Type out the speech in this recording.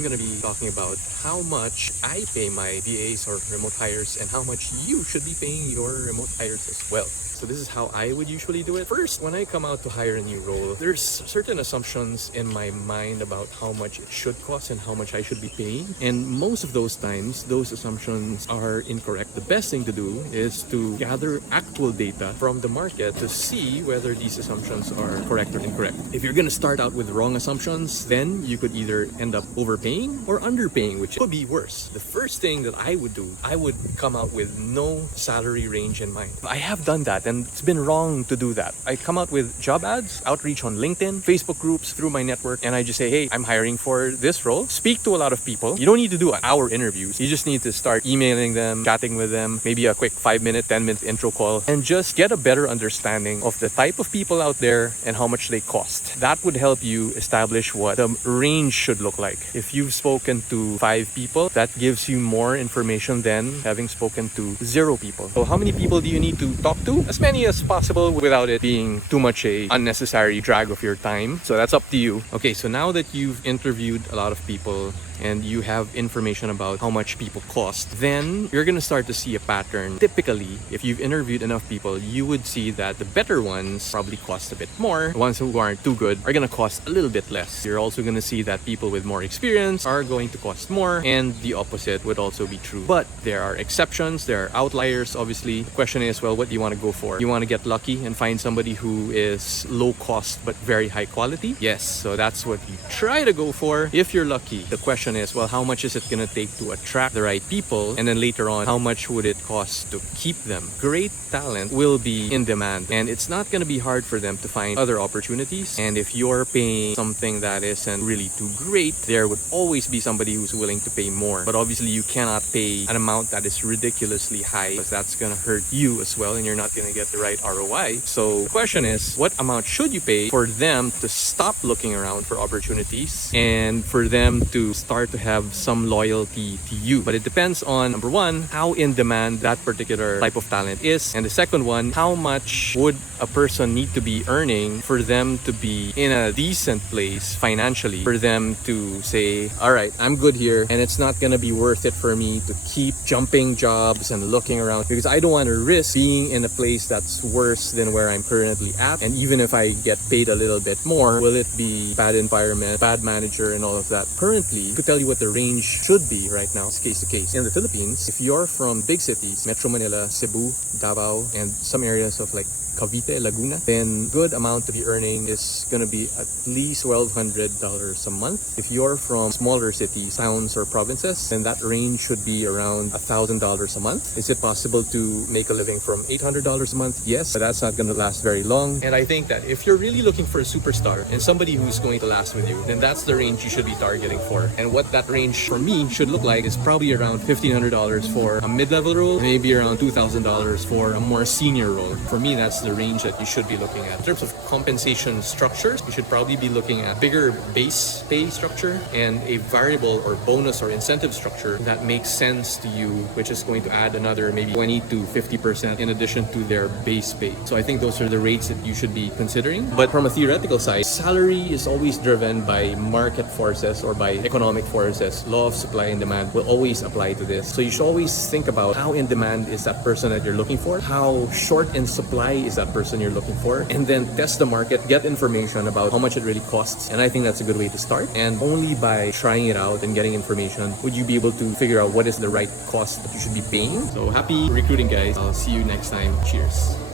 I'm going to be talking about how much I pay my VAs or remote hires and how much you should be paying your remote hires as well. So this is how I would usually do it. First, when I come out to hire a new role, there's certain assumptions in my mind about how much it should cost and how much I should be paying. And most of those times, those assumptions are incorrect. The best thing to do is to gather actual data from the market to see whether these assumptions are correct or incorrect. If you're going to start out with wrong assumptions, then you could either end up overpaying or underpaying, which could be worse. The first thing that I would do, I would come out with no salary range in mind. I have done that, and it's been wrong to do that. I come out with job ads, outreach on LinkedIn, Facebook groups, through my network, and I just say, hey, I'm hiring for this role. Speak to a lot of people. You don't need to do hour interviews. You just need to start emailing them, chatting with them, maybe a quick 5-minute, 10-minute intro call, and just get a better understanding of the type of people out there and how much they cost. That would help you establish what the range should look like. If you've spoken to 5 people, that gives you more information than having spoken to 0 people. So how many people do you need to talk to? As many as possible without it being too much a unnecessary drag of your time. So that's up to you. Okay, so now that you've interviewed a lot of people and you have information about how much people cost, then you're gonna start to see a pattern. Typically, if you've interviewed enough people, you would see that the better ones probably cost a bit more. The ones who aren't too good are gonna cost a little bit less. You're also gonna see that people with more experience are going to cost more, and the opposite would also be true. But there are exceptions, there are outliers, obviously. The question is, well, what do you want to go for? You want to get lucky and find somebody who is low cost but very high quality? Yes, so that's what you try to go for if you're lucky. The question is, well, how much is it going to take to attract the right people? And then later on, how much would it cost to keep them? Great talent will be in demand, and it's not going to be hard for them to find other opportunities. And if you're paying something that isn't really too great, there would always be somebody who's willing to pay more. But obviously, you cannot pay an amount that is ridiculously high, because that's going to hurt you as well, and you're not going to get the right ROI. So the question is, what amount should you pay for them to stop looking around for opportunities and for them to start to have some loyalty to you? But it depends on, number one, how in demand that particular type of talent is, and the second one, how much would a person need to be earning for them to be in a decent place financially, for them to say, all right, I'm good here, and it's not going to be worth it for me to keep jumping jobs and looking around, because I don't want to risk being in a place that's worse than where I'm currently at. And even if I get paid a little bit more, will it be bad environment, bad manager, and all of that? Currently, I could tell you what the range should be right now. It's case to case. In the Philippines, if you're from big cities, Metro Manila, Cebu, Davao, and some areas of like Cavite, Laguna, then good amount to be earning is going to be at least $1,200 a month. If you're from smaller cities, towns, or provinces, then that range should be around $1,000 a month. Is it possible to make a living from $800 a month? Yes, but that's not going to last very long. And I think that if you're really looking for a superstar and somebody who's going to last with you, then that's the range you should be targeting for. And what that range for me should look like is probably around $1,500 for a mid-level role, maybe around $2,000 for a more senior role. For me, that's the range that you should be looking at. In terms of compensation structures, you should probably be looking at bigger base pay structure and a variable or bonus or incentive structure that makes sense to you, which is going to add another maybe 20 to 50% in addition to their base pay. So I think those are the rates that you should be considering. But from a theoretical side, salary is always driven by market forces or by economic forces. Law of supply and demand will always apply to this. So you should always think about how in demand is that person that you're looking for, how short in supply is that person you're looking for, and then test the market, get information about how much it really costs. And I think that's a good way to start. And only by trying it out and getting information would you be able to figure out what is the right cost that you should be paying. So happy recruiting, guys. I'll see you next time. Cheers.